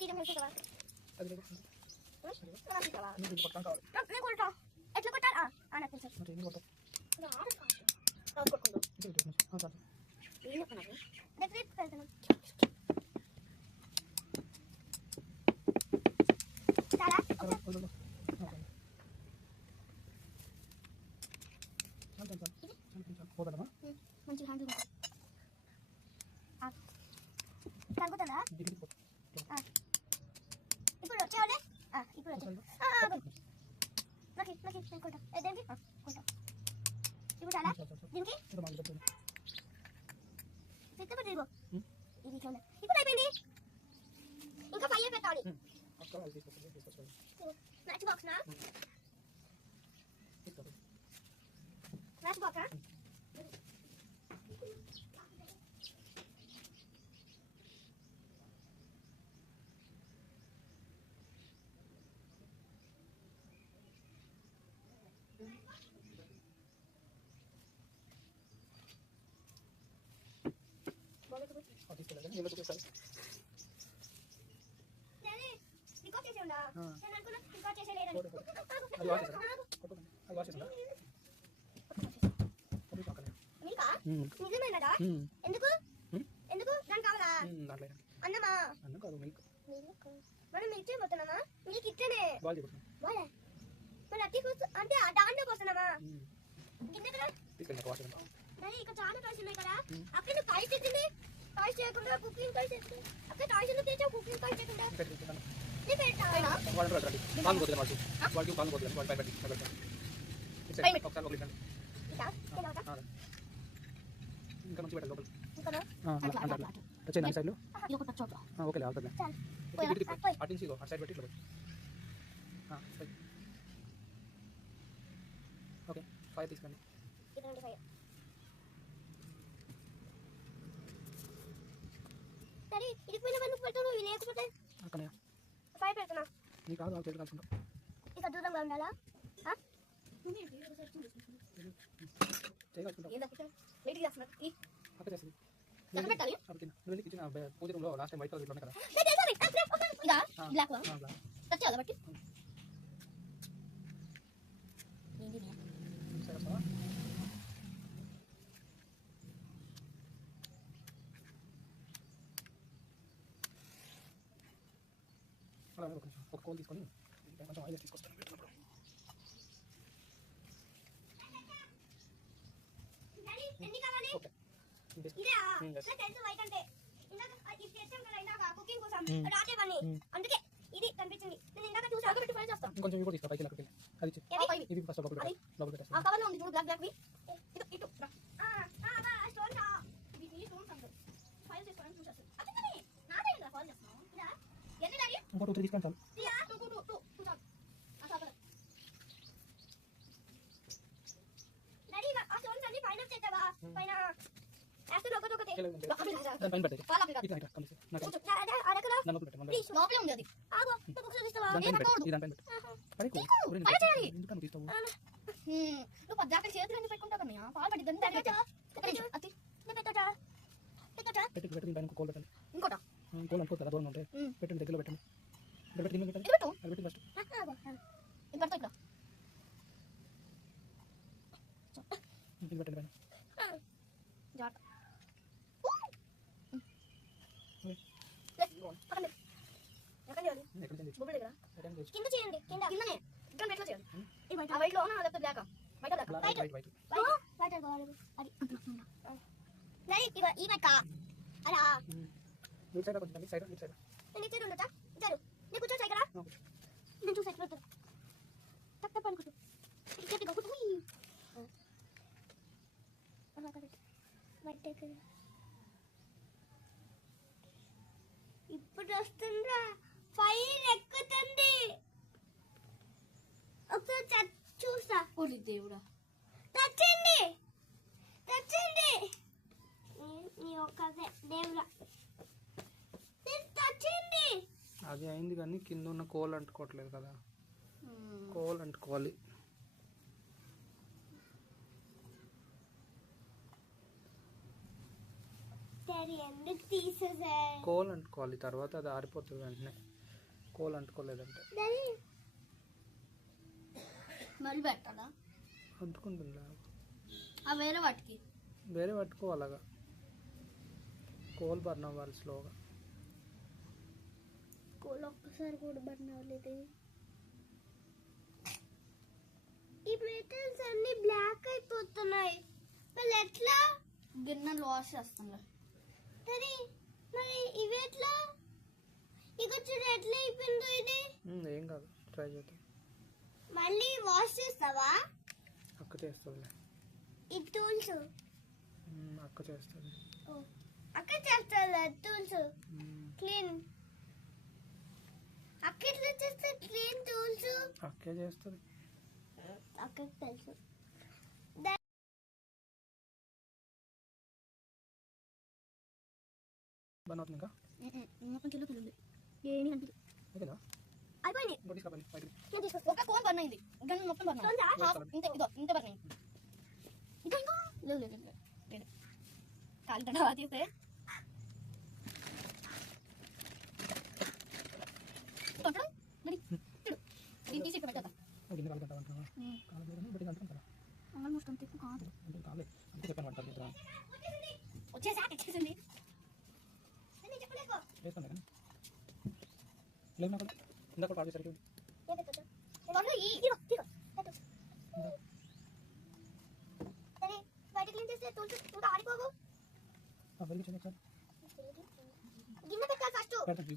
తీయడం తెలుసు అది ఎట్లా కొట్టాలి నాకు తెలుసు చాలా మంచి హ్యాండిల్ తగ్గుతుందా ఇప్పుడు వచ్చేవాళ్ళే ఇప్పుడు వచ్చి కొంటా దేనికి కొంటా ఇప్పుడు చాలా దీనికి ఇప్పుడు ఇదిగో ఇది చూడండి ఇప్పుడు అయిపోయింది ఇంకా 5 పెట్టాలి మ్యాచ్ బాక్స్ నా మ్యాచ్ బాక్స్ నిజమేనా ఎందుకు ఎందుకు దాని కావాలా అన్నమా మనం మిల్క్ పోతున్నామా మిల్క్ ఇట్లనే మరి అట్టి అంటే దాంట్లోకి వస్తున్నామా కింద కదా మరి ఇక్కడ చాలా టాయ్స్ ఉన్నాయి కదా అక్కడ టాయ్స్ తెచ్చింది టాయ్స్ చేయకుండా కుకింగ్ టాయ్స్ తెచ్చింది అక్కడ టాయ్స్ ఎందుకు తెచ్చావు కుకింగ్ టాయ్స్ చేయకుండా నీ పెట్టా ఇంకా మంచి పెట్టాలి లోపల టచ్ అయిన సైడ్లో ఓకేలే అవుతుంది అటు నుంచి అటు సైడ్ పెట్టి ఓకే 5 తీసుకోండి నీకు కాదు చేతులు కలుసుకుంటాం ఇక దూరంగా ఉండాలా పూజ రూమ్ లో లాస్ట్ టైం వైట్ కలర్ ఇట్లా కదా ఒక కోల్ తీసుకొని కొంచెం ఆయిల్ తీసుకొస్తాను పెట్టుకున్నప్పుడు అందుకే ఇది కనిపించింది నేను ఇందాక చూసి అక్కడ పెట్టి ఫైల్ చేస్తాను కొంచెం ఇవి కూడా తీసుకో పైకి లెక్కకి అది ఇది ఫస్ట్ లోపల పెట్టేస్తాను ఆ కవర్ లో ఉంది చూడు బ్లాక్ బ్లాక్ వి ఇటు ఇటు ఆ స్టోన్ రా ఇది నీ స్టోన్ సంగతి ఫైల్ చేసుకోవడానికి చూసేస్తాను అతని నాదే ఇలా ఫైల్ చేస్తాను ఇదా ఎన్ని డాడీ ఇంకో 2 3 తీసుకొని చాలు యా 2 ఆ కవర్ డాడీ ఆ స్టోన్స్ అన్ని ఫైల్ చేస్తావా పైన యాక్చువల్ ఒకటి దాని పైన పెట్టే ఫాల్ అప్లికేషన్ ఇది నాకు కలిసి నాకు అడగరా నన్ను పెట్టే ప్లీజ్ లోపలే ఉంది అది ఆగో బుక్స్ తీస్తావా దాని పైన పెట్టే దాని పైన పెట్టే పని చేయాలి ఎందుకని తీస్తావు నువ్వు పద్దాక చేతులు ఎందుకు పెట్టుకుంటావు కన్నయ్య పాలు పడి దండ అతి పెట్టి దీని పైన కోల్ పెట్టాలి ఇంకోట కోల్ అనుకో కదా దూరం ఉంటే పెట్టండి దగ్గరలో పెట్టండి ఇక్కడ పెట్టి దీని పెట్టండి పెట్టు అది పెట్టి ఫస్ట్ ఇది పెడతా ఇక్కడ ఇది పెట్టండి పైన జాట కింద చేయండి కిందనే ఇక్కడ ఎట్లా చేయాలి ఆ వైట్ లో లేకపోతే బ్లాక్ వైట్ ఈ వైట్ అలా రైట్ సైడ్ కొంచెం సైడ్ రైట్ సైడ్ నేను ఇచ్చేది ఉండొచ్చా ఇచ్చారు నేను కూర్చో సైడ్ కదా నేను చూసి ఎట్లా తక్కువ పనుకుంటు గట్టిగా కూర్చో ఇప్పుడు వస్తుందా ఫైల్ ఎక్కుతుంది ఒకసారి చూస్తా దేవుడా తెచ్చింది నీ ఒక్కదే దేవుడా తెచ్చింది అది అయింది కానీ కింద ఉన్న కోల్ అంటుకోవట్లేదు కదా కోల్ అంటుకోవాలి డాడీ ఎందుకు తీసేసారు? కోల్ అంటుకోవాలి, తర్వాత అది ఆరిపోతుంది వెంటనే. కోల్ అంటుకోలేదంటే డాడీ మళ్ళీ పెట్టాలా? అంటుకుంటుంది. వేరే వాటికి వేరే పట్టుకో, అలాగా కోల్ బర్న్ అవ్వాలి స్లోగా. కోల్ ఒక్కసారి కూడా బర్న్ అవ్వలేదు. ఈ మెటల్స్ అన్ని బ్లాక్ అయిపోతున్నాయి. మళ్ళీ ఎట్లా? గిన్నెలు వాష్ చేస్తున్నా. మరి ఇవి ఎట్లా? ఇక చూడు ఎట్లా అయిపోయిందో ఇది. ఏం కాదు, ట్రై చేద్దాం. మళ్ళీ వాష్ చేస్తావా? అక్క చేస్తుంది. ఈ టూల్స్ అక్క చేస్తుంది. అక్క చేస్తా టూల్స్ క్లీన్. అక్క ఎట్లా చేస్తా క్లీన్ టూల్స్? అక్కే చేస్తుంది. అక్కకి తెలుసు. బన్ అవుతుంది ఇంకా మొత్తం కిలో కిలో ఏమీ అనిపించదు. ఓకేనా? అయిపోయింది. ఇంకో తీసుకోవాలి. ఒక కోన్ బర్న్ అయింది, గన్ మొత్తం బర్న్ అయింది. ఇంత బర్న్ అయింది. ఇంకా లేదు కాలి దండ తీస్తే కొట్టడం మరి దీన్ని తీసి పెట్టా. గిన్నె కాలుకుంటా అంటావా? కాలు బట్టి అంటాం. ఆల్మోస్ట్ అంత ఎక్కువ కాదు. అంటే కాలే, అంతే చెప్పాను అంటారు. వచ్చేసింది. వేస్తాను కదా, లేదు నాకు ఇందాక పాడు చేసరికి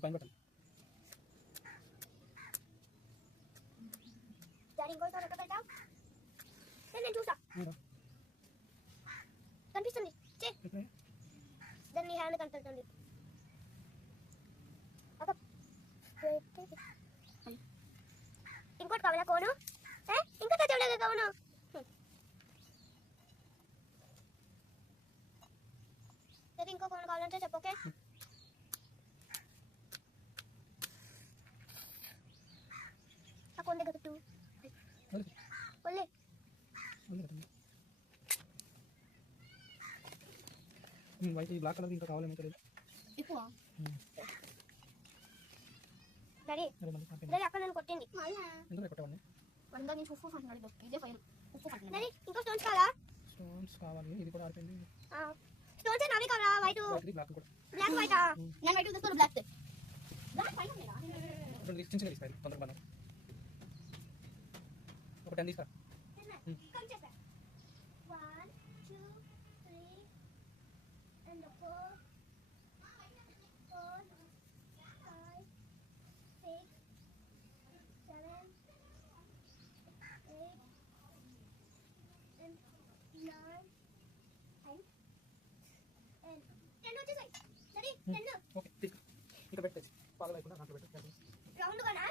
పైన పెట్టాలి. కనిపిస్తుంది దాన్ని హ్యాండ్ కనపడుతుంది. ఇంకోటి కావాలా కోను? ఇంకా తెచ్చలేదు కోను. ఇంకో కోను కావాలంటే చెప్పు. ఓకే ఆ కోన్ దగ్గర పెట్టు. ఒళ్ళే వైట్ ఈ బ్లాక్ కలర్ ఇంకా కావాలేమో తెలియదు. ఎక్కువ డాడీ అక్కడ నేను కొట్టింది. ఎందుకు కొట్టేవాడిని? వంద నేను ఉప్పు అంటున్నాడు. ఇదే ఫైన్ ఉప్పు అంటున్నాడు. డాడీ ఇంకో స్టోన్స్ కావాలా? స్టోన్స్ కావాలి. ఇది కూడా ఆరిపోయింది. స్టోన్స్ నావి కావాలా? వైట్ బ్లాక్ కూడా. బ్లాక్ వైట్ నేను వైట్ తీసుకోను. బ్లాక్ ఫైన్ ఉందా? రెండు చిన్న చిన్న తీసుకోవాలి. తొందరగా మనం ఒక 10 తీసుకో. కమ్ చేస్తా. 1 2 3 and 4 5 6 7 8 and 9 and 10 వచ్చేసాయి. సరే 10. ఓకే తీసుకో. ఇంకా పెట్టేసి పాలు లేకుండా నాకు పెట్టు. రౌండ్ గానా?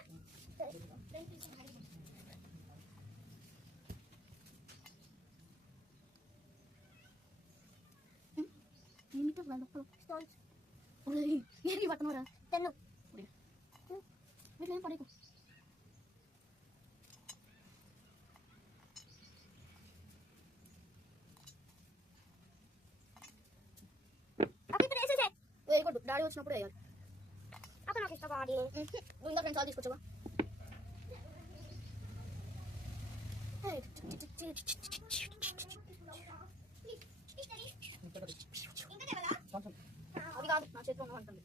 ఏమిటో లోపల స్టోన్స్ ఏంటి పట్టనరా? 10 వీళ్ళు ఏం పడేకు. అప్పుడు ఇప్పుడు వేసేసే. వేయకూడదు, డాడీ వచ్చినప్పుడు వేయాలి. అప్పుడు నాకు ఇష్టం డాడీ. నువ్వు ఇంకా 2 సార్లు తీసుకొచ్చావా? అది కాదు నా చేతిలో ఉంటుంది.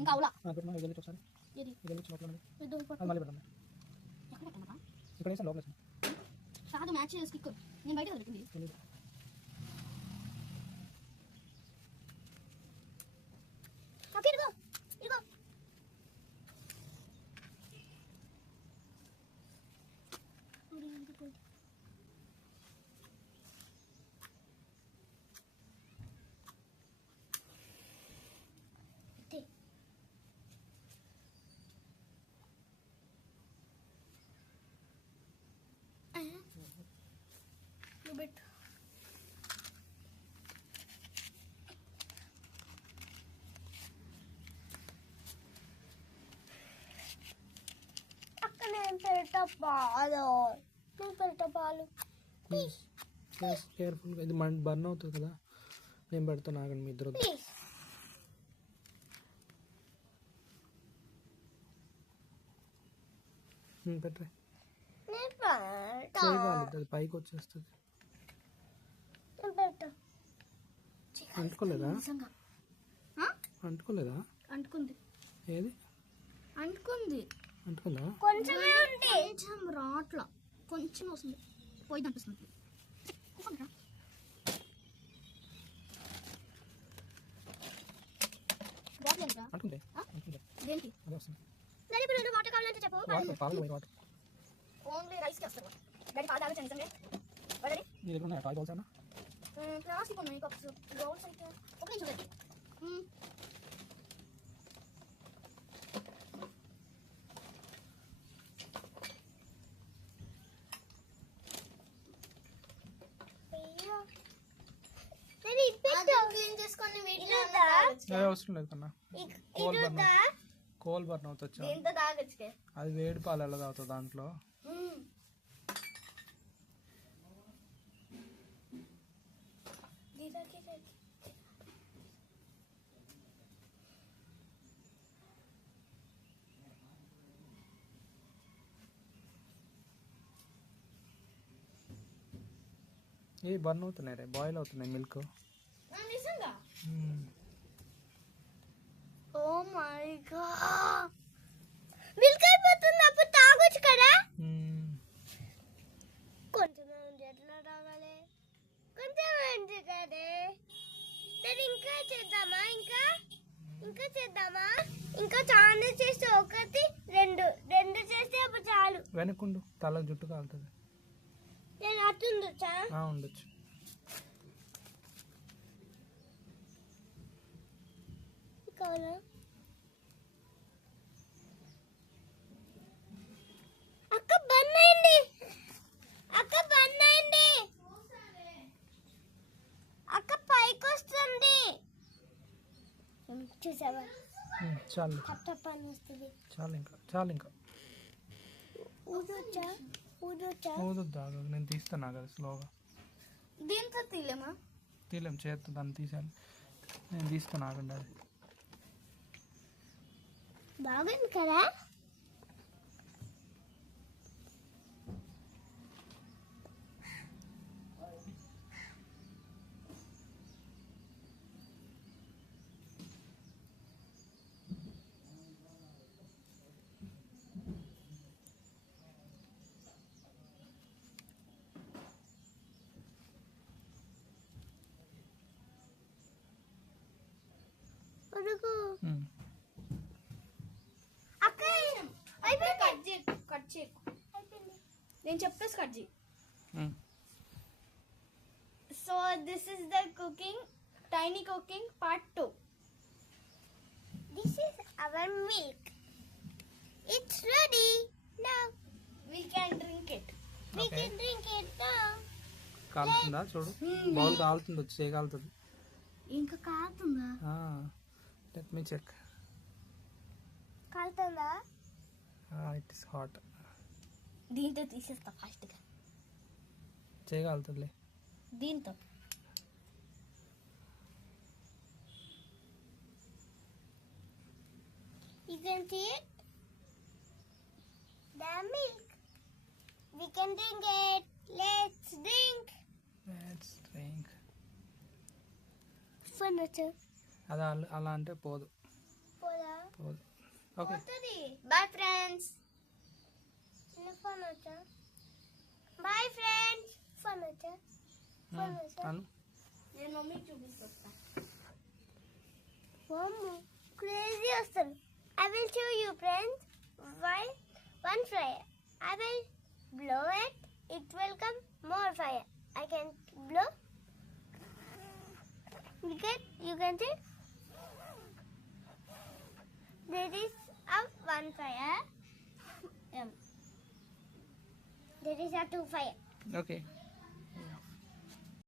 ఇంకా అవులా కాదు మ్యాచ్ స్టిక్ నేను బయట పెట్టింది. bit. Akan yang terdapat. నేను పెడతా పాలు. కేర్ఫుల్గా, ఇది బర్న్ అవుతుంది కదా. నేను పెడతాను, ఆగండి మీ ఇద్దరు. ప్లీజ్. పెట్టే నేను పెడతా. అది పైకి వచ్చేస్తుంది. నేను పెడతా. అంటుకోలేదా? నిజంగా అంటుకోలేదా? అంటుకుంది. ఏది అంటుకుంది? అంటుకుందా? కొంచెమే ఉంది. కొంచెం రాట్లా, కొంచెం వస్తుంది. పోయింది అనిపిస్తుంది. అంటుకుంటే దేనికి? అది వస్తుంది. మరి ఇప్పుడు నేను వాటర్ కావాలంటే చెప్పు. వాటర్, పాలు పోయి వాటర్. ఓన్లీ రైస్కి వస్తాను. దాన్ని పాలు తాగొచ్చు నిజంగా. రెడీ? నీ దగ్గర ఉన్నాయా టాయ్ బాల్స్ అన్న? ప్లాస్టిక్ ఉన్నాయి కప్స్. బౌల్స్ అయితే ఒక నిమిషం రెడీ. అయ్యో. నేను ఇప్పిస్తా. క్లీన్ చేసుకొని వీడియో అవసరం లేదు కన్నా. కోల్ బర్న్ అవుతుంది. ఎంత తాగొచ్చు? అది వేడి పాలు ఎలా తాగుతుంది దాంట్లో. ఏ బర్న్ అవుతున్నాయి రే, బాయిల్ అవుతున్నాయి మిల్క్. నిజంగా? Oh my God. మిల్క్ అయిపోతుంది, అప్పుడు తాగొచ్చు కదా. కొంచెం ఎట్లా తాగాలి? కొంచెం ఏంటి కదే. నేను ఇంకా చేద్దామా? ఇంకా చేద్దామా? ఇంకా చాలా చేస్తే ఒకటి రెండు చేస్తే అప్పుడు చాలు. వెనకుండు, తల జుట్టు కాలుతుంది. నేను అట్టుండొచ్చా? ఉండొచ్చు. కావాలా? అక్క బన్ అయింది. అక్క పైకి వస్తుంది. చూసావా? చాలు టప్ అని వస్తుంది. చాలు ఇంకా ఊదొచ్చా? ఊదొద్దు, నేను తీస్తాను కదా స్లోగా. దీంతో తీలేమా? తీలేం, చేస్తా దాన్ని తీసాను. నేను తీస్తాను, ఆగండి. అది బాగుంది కదా. కట్ చేయకు. నేను చెప్పేసి కట్ చేయి. So this is the cooking, tiny cooking part 2. This is our milk. It's ready now. We can drink it. We can drink it now. కాలుతుందా చూడు. బౌల్ కాలుతుంది, వచ్చి చేయగలుగుతుంది. ఇంకా కాలుతుందా? Let me check. కాలుతుందా? It is hot. దీంతో తీసేస్తా ఫాస్ట్గా. చేయగలుగుతుంది దీంతో. You can see it. The milk. We can drink it. Let's drink. Fun, అది అలా అంటే పోదు. Okay, bye friends. Bye friends. Fun. నేను మమ్మీకి చూపిస్తా. Crazy awesome. I will show you friends. Why? One fire. I will blow it. It will come more fire. I can blow. You can see. There is one fire. There is a two fire. Okay.